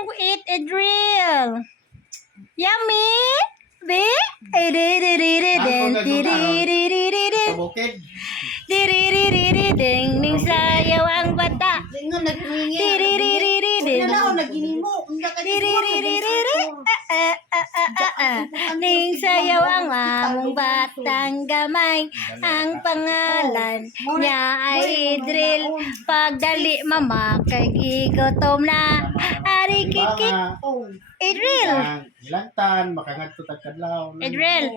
want to eat a drill. Yummy? Be? Sa bukid. Ding sayaw ang bata. Tingnan, naghingi. Ding. Wala, naginimo. Ning sayaw ang among batang gamay. Ang pangalan niya ay Idril. Pagdali mama kay gigotom na. Ari kikik. Idril. Ilantan, makangadto tagkadlaw. Idril.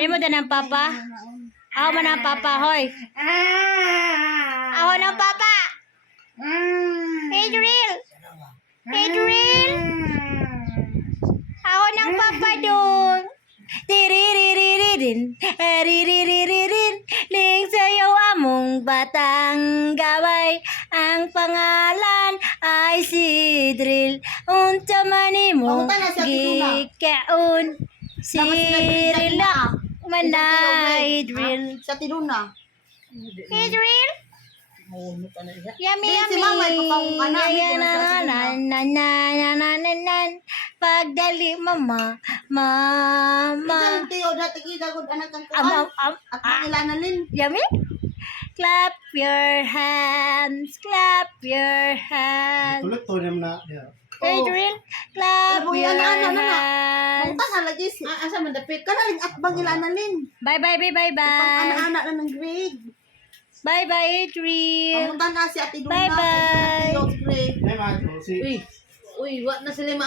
Imo da ng papa? Ako man ang papa, hoy. Ako ng papa. Idril. Idril. Ako ng papa dun. Tiriririn. Ririririn. Ling sayaw among batang gaway. Ang pangalan ay si Idril. Unta man imo gikaon. Si Rilak manay Idril. Sa tinuna. Idril. Yummy, Si mama, ipapakong ka na. Yan. Pagdali mama. Mama. Isang tiyo, dati kita ko anak kang kuhan. At mangilanalin. Yummy? Clap your hands. Clap your hands. Tulad to naman na. Adriel, clap Uy, your ano. hands. Mungta na lagi si. Asa man dapit. Kanaling at bang ilanalin. Bye. Pang anak na ng grade. Bye, Adriel. Pamunta na si Ate Duna. Bye-bye. Grade. May mga si Uy, wag na sila